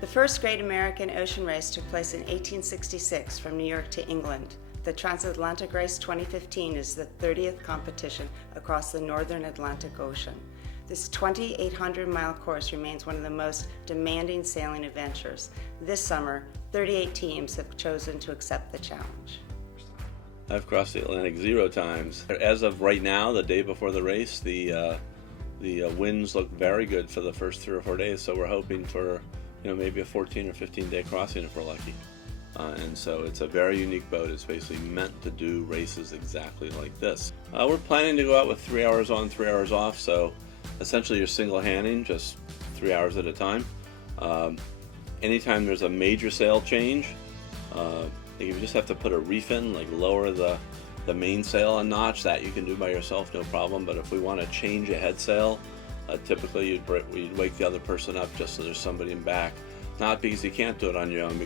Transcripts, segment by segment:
The first Great American Ocean Race took place in 1866 from New York to England. The Transatlantic Race 2015 is the 30th competition across the northern Atlantic Ocean. This 2,800-mile course remains one of the most demanding sailing adventures. This summer, 38 teams have chosen to accept the challenge. I've crossed the Atlantic 0 times. As of right now, the day before the race, the winds look very good for the first 3 or 4 days, so we're hoping for maybe a 14 or 15 day crossing if we're lucky. And so it's a very unique boat. It's basically meant to do races exactly like this. We're planning to go out with 3 hours on, 3 hours off, so essentially you're single-handing, just 3 hours at a time. Anytime there's a major sail change, you just have to put a reef in, like lower the mainsail a notch. That you can do by yourself, no problem. But if we want to change a head sail, typically you'd wake the other person up just so there's somebody in back. Not because you can't do it on your own,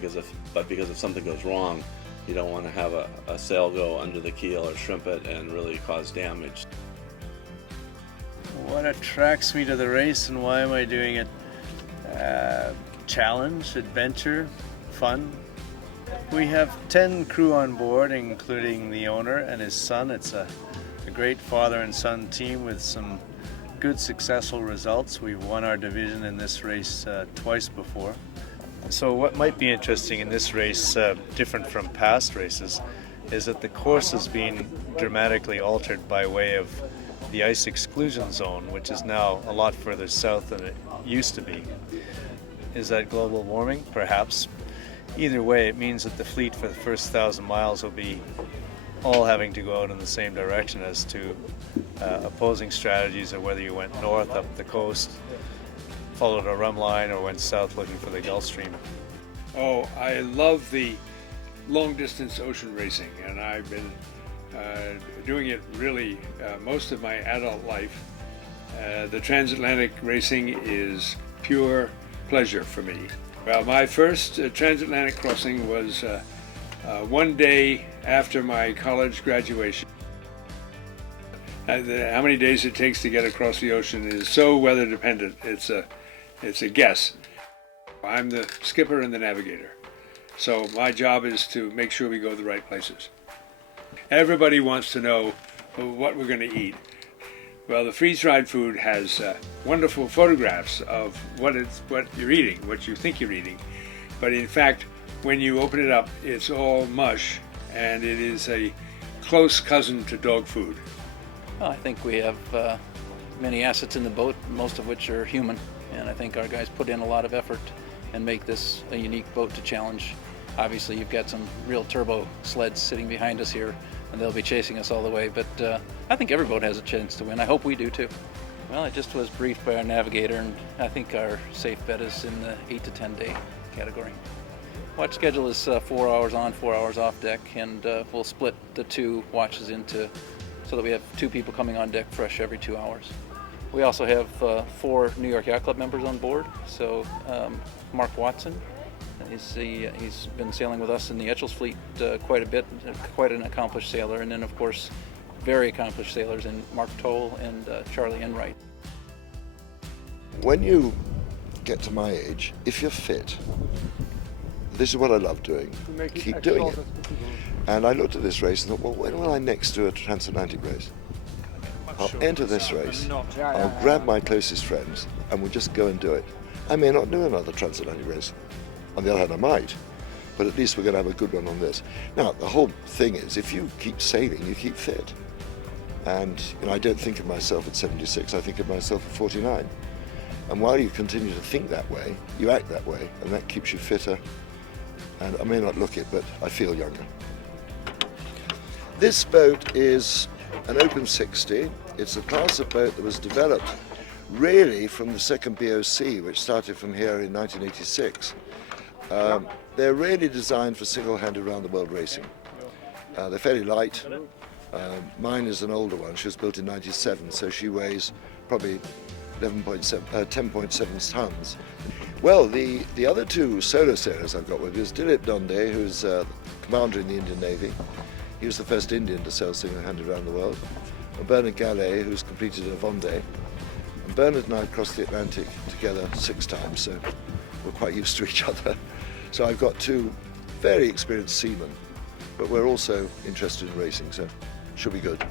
but because if something goes wrong, you don't want to have a sail go under the keel or shrimp it and really cause damage. What attracts me to the race and why am I doing it? Challenge, adventure, fun. We have 10 crew on board, including the owner and his son. It's a great father and son team with some good successful results. We've won our division in this race twice before. So what might be interesting in this race, different from past races, is that the course has been dramatically altered by way of the ice exclusion zone, which is now a lot further south than it used to be. Is that global warming? Perhaps. Either way, it means that the fleet for the first 1,000 miles will be all having to go out in the same direction as to opposing strategies, or whether you went north up the coast, followed a rum line, or went south looking for the Gulf Stream. Oh, I love the long-distance ocean racing, and I've been doing it really most of my adult life. The transatlantic racing is pure pleasure for me. Well, my first transatlantic crossing was one day after my college graduation. How many days it takes to get across the ocean is so weather dependent. It's a guess. I'm the skipper and the navigator, so my job is to make sure we go to the right places. Everybody wants to know what we're going to eat. Well, the freeze-dried food has wonderful photographs of what you're eating, what you think you're eating. But in fact, when you open it up, it's all mush, and it is a close cousin to dog food. Well, I think we have many assets in the boat, most of which are human. And I think our guys put in a lot of effort and make this a unique boat to challenge. Obviously, you've got some real turbo sleds sitting behind us here, and they'll be chasing us all the way, but I think every boat has a chance to win. I hope we do too. Well, I just was briefed by our navigator, and I think our safe bet is in the 8 to 10 day category. Watch schedule is 4 hours on, 4 hours off deck, and we'll split the 2 watches into so that we have 2 people coming on deck fresh every 2 hours. We also have 4 New York Yacht Club members on board. So Mark Watson, he's been sailing with us in the Etchells fleet quite a bit, quite an accomplished sailor. And then of course, very accomplished sailors in Mark Toll and Charlie Enright. When you get to my age, if you're fit, this is what I love doing. Keep doing it. And I looked at this race and thought, well, when will I next do a transatlantic race? I'll enter this race, I'll grab my closest friends, and we'll just go and do it. I may not do another transatlantic race. On the other hand, I might, but at least we're going to have a good one on this. Now, the whole thing is, if you keep sailing, you keep fit. And I don't think of myself at 76, I think of myself at 49. And while you continue to think that way, you act that way, and that keeps you fitter. And I may not look it, but I feel younger. This boat is an Open 60. It's a class of boat that was developed really from the second BOC, which started from here in 1986. They're really designed for single-handed round-the-world racing. They're fairly light. Mine is an older one. She was built in 97, so she weighs probably 10.7 tons. Well, the other 2 solo sailors I've got with me is Dilip Donde, who's commander in the Indian Navy, He was the first Indian to sail single-handed around the world. And Bernard Gallet, who's completed a Vendée. And Bernard and I crossed the Atlantic together 6 times, so we're quite used to each other. So I've got 2 very experienced seamen, but we're also interested in racing, so should be good.